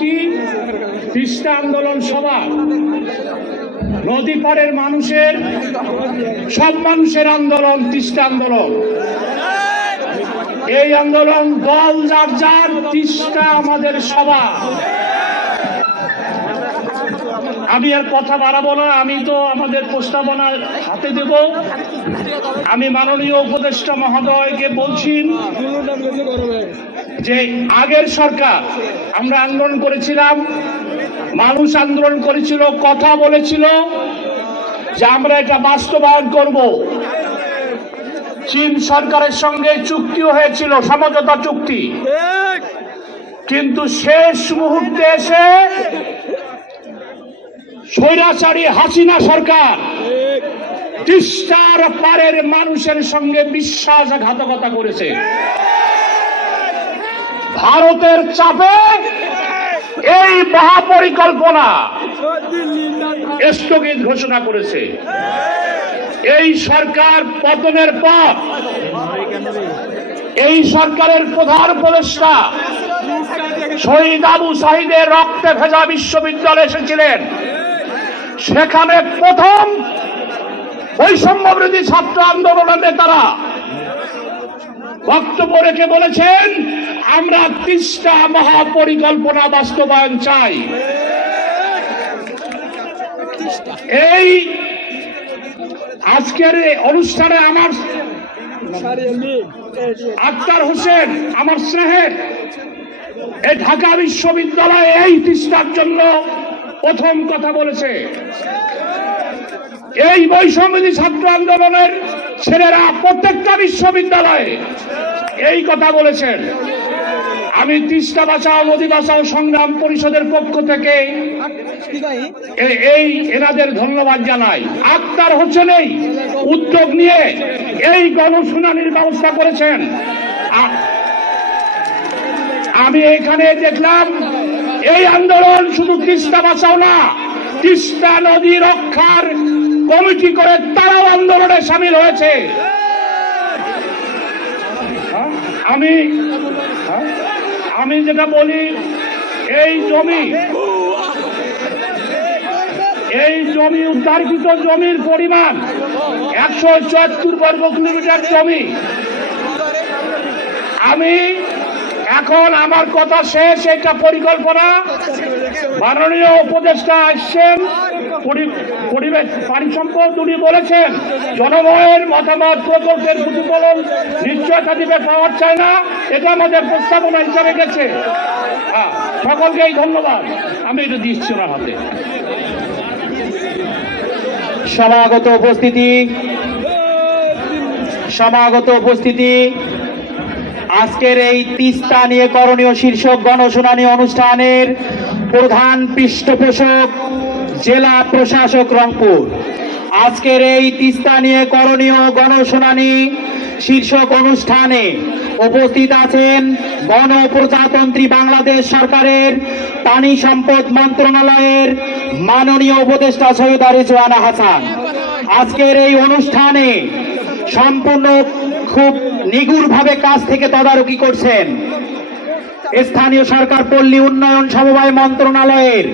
কি? আন্দোলন সভা। নদী পাড়ের মানুষের, সব মানুষের আন্দোলন তিস্তা আন্দোলন। এই আন্দোলন দল যার যার তিস্তা আমাদের সভা। আমি আর কথা বাড়াবো না, আমি তো আমাদের প্রস্তাবনা হাতে দেব। আমি মাননীয় উপদেষ্টা মহোদয়কে বলছি যে আগের সরকার, আমরা আন্দোলন করেছিলাম, মানুষ আন্দোলন করেছিল, কথা বলেছিল, যে আমরা এটা বাস্তবায়ন করব। চীন সরকারের সঙ্গে চুক্তিও হয়েছিল, সমঝোতা চুক্তি। কিন্তু শেষ মুহূর্তে এসে স্বৈরাচারী হাসিনা সরকার তিস্তার পারের মানুষের সঙ্গে বিশ্বাসঘাতকতা করেছে। ভারতের চাপে এই মহাপরিকল্পনা স্থগিত ঘোষণা করেছে। এই সরকার পতনের পর এই সরকারের প্রধান উপদেষ্টা শহীদ আবু সাহিদের রক্তে ভেজা বিশ্ববিদ্যালয়ে এসেছিলেন। সেখানে প্রথম বৈষম্য ছাত্র আন্দোলনের নেতারা বক্তব্য রেখে বলেছেন আমরা তিস্তা মহাপরিকল্পনা বাস্তবায়ন চাই। এই আজকের অনুষ্ঠানে আমার আক্তার হোসেন, আমার স্নেহের এই ঢাকা বিশ্ববিদ্যালয়ে এই তিস্তার জন্য প্রথম কথা বলেছে। এই বৈষম্যী ছাত্র আন্দোলনের ছেলেরা প্রত্যেকটা বিশ্ববিদ্যালয়ে এই কথা বলেছেন। আমি তিস্তা বাঁচাও, নদী বাঁচাও সংগ্রাম পরিষদের পক্ষ থেকে এই এনাদের ধন্যবাদ জানাই আক্তার হোসেন এই উদ্যোগ নিয়ে এই গণশুনানির ব্যবস্থা করেছেন আমি এখানে দেখলাম, এই আন্দোলন শুধু তিস্তা বাঁচাও না, তিস্তা নদী রক্ষার কমিটি করে তারাও আন্দোলনে সামিল হয়েছে হ্যাঁ? আমি হ্যাঁ? আমি যেটা বলি, এই জমি এই জমি উদ্ধারকৃত জমির পরিমাণ একশো চুয়াত্তর বর্গ কিলোমিটার জমি। আমি এখন আমার কথা শেষ এটা পরিকল্পনা। মাননীয় উপদেষ্টা আসছেন। পরিবেশ পানি সম্পদ উনি বলেছেন জনগণের মতামত প্রকল্পের প্রতিফলন নিশ্চয়তা দিবে পাওয়ার চায় না এটা আমাদের প্রস্তাবনা হিসাবে গেছে। হ্যাঁ, সকলকেই ধন্যবাদ। আমি এটা দিচ্ছি না হাতে। সমাগত উপস্থিতি সমাগত উপস্থিতি আজকের এই তিস্তা নিয়ে করণীয় শীর্ষক গণশুনানি অনুষ্ঠানের প্রধান পৃষ্ঠপোষক জেলা প্রশাসক রংপুর। আজকের এই তিস্তা নিয়ে করণীয় গণশুনানি শীর্ষক অনুষ্ঠানে উপস্থিত আছেন গণপ্রজাতন্ত্রী বাংলাদেশ সরকারের পানি সম্পদ মন্ত্রণালয়ের মাননীয় উপদেষ্টা সৈয়দা রিজওয়ানা হাসান। আজকের এই অনুষ্ঠানে সম্পূর্ণ খুব নিগুড়ভাবে কাজ থেকে তদারকি করছেন। স্থানীয় সরকার পল্লী উন্নয়ন সমবায় মন্ত্রণালয়ের